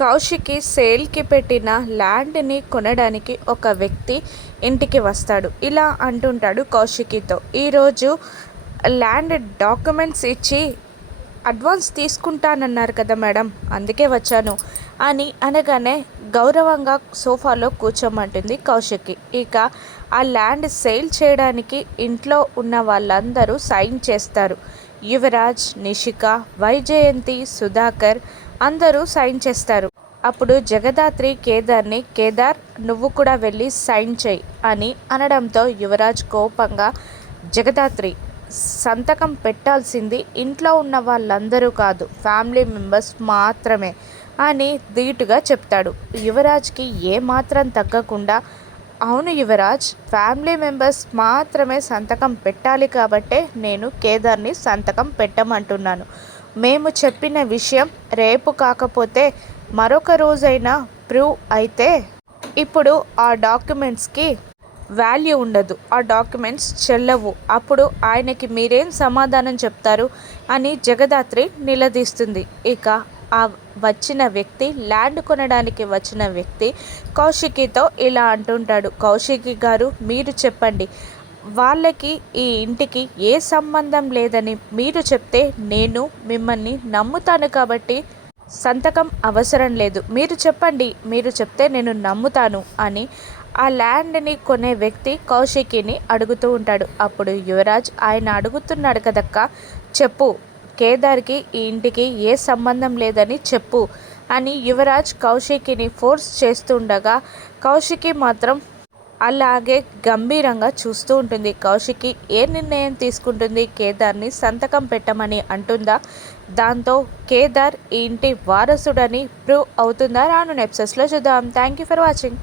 కౌశికి సేల్కి పెట్టిన ల్యాండ్ని కొనడానికి ఒక వ్యక్తి ఇంటికి వస్తాడు. ఇలా అంటుంటాడు కౌశికితో, ఈరోజు ల్యాండ్ డాక్యుమెంట్స్ ఇచ్చి అడ్వాన్స్ తీసుకుంటానన్నారు కదా మేడం, అందుకే వచ్చాను అని అనగానే గౌరవంగా సోఫాలో కూర్చోమంటుంది కౌశికి. ఇక ఆ ల్యాండ్ సేల్ చేయడానికి ఇంట్లో ఉన్న వాళ్ళందరూ సైన్ చేస్తారు. యువరాజ్, నిషిక, వైజయంతి, సుధాకర్ అందరూ సైన్ చేస్తారు. అప్పుడు జగదాత్రి కేదార్ని, కేదార్ నువ్వు కూడా వెళ్ళి సైన్ చేయి అని అనడంతో యువరాజ్ కోపంగా, జగదాత్రి సంతకం పెట్టాల్సింది ఇంట్లో ఉన్న వాళ్ళందరూ కాదు, ఫ్యామిలీ మెంబర్స్ మాత్రమే అని ధీటుగా చెప్తాడు. యువరాజ్కి ఏమాత్రం తగ్గకుండా, అవును యువరాజ్, ఫ్యామిలీ మెంబర్స్ మాత్రమే సంతకం పెట్టాలి కాబట్టే నేను కేదార్ని సంతకం పెట్టమంటున్నాను. మేము చెప్పిన విషయం రేపు కాకపోతే మరొక రోజైనా ప్రూవ్ అయితే ఇప్పుడు ఆ డాక్యుమెంట్స్కి వాల్యూ ఉండదు, ఆ డాక్యుమెంట్స్ చెల్లవు. అప్పుడు ఆయనకి మీరేం సమాధానం చెప్తారు అని జగదాత్రి నిలదీస్తుంది. ఇక ఆ వచ్చిన వ్యక్తి, ల్యాండ్ కొనడానికి వచ్చిన వ్యక్తి కౌశికితో ఇలా అంటుంటాడు, కౌశికి గారు మీరు చెప్పండి, వాళ్ళకి ఈ ఇంటికి ఏ సంబంధం లేదని మీరు చెప్తే నేను మిమ్మల్ని నమ్ముతాను, కాబట్టి సంతకం అవసరం లేదు, మీరు చెప్పండి, మీరు చెప్తే నేను నమ్ముతాను అని ఆ ల్యాండ్ని కొనే వ్యక్తి కౌశికిని అడుగుతూ ఉంటాడు. అప్పుడు యువరాజ్, ఆయన అడుగుతున్నాడు కదక్క, చెప్పు, కేదార్కి ఈ ఇంటికి ఏ సంబంధం లేదని చెప్పు అని యువరాజ్ కౌశికిని ఫోర్స్ చేస్తుండగా కౌశికి మాత్రం అలాగే గంభీరంగా చూస్తూ ఉంటుంది. కౌశికి ఏ నిర్ణయం తీసుకుంటుంది? కేదార్ని సంతకం పెట్టమని అంటుందా? దాంతో కేదార్ ఈ ఇంటి వారసుడని ప్రూవ్ అవుతుందా? రాను ఎపిసోడ్స్లో చూద్దాం. Thank you for watching.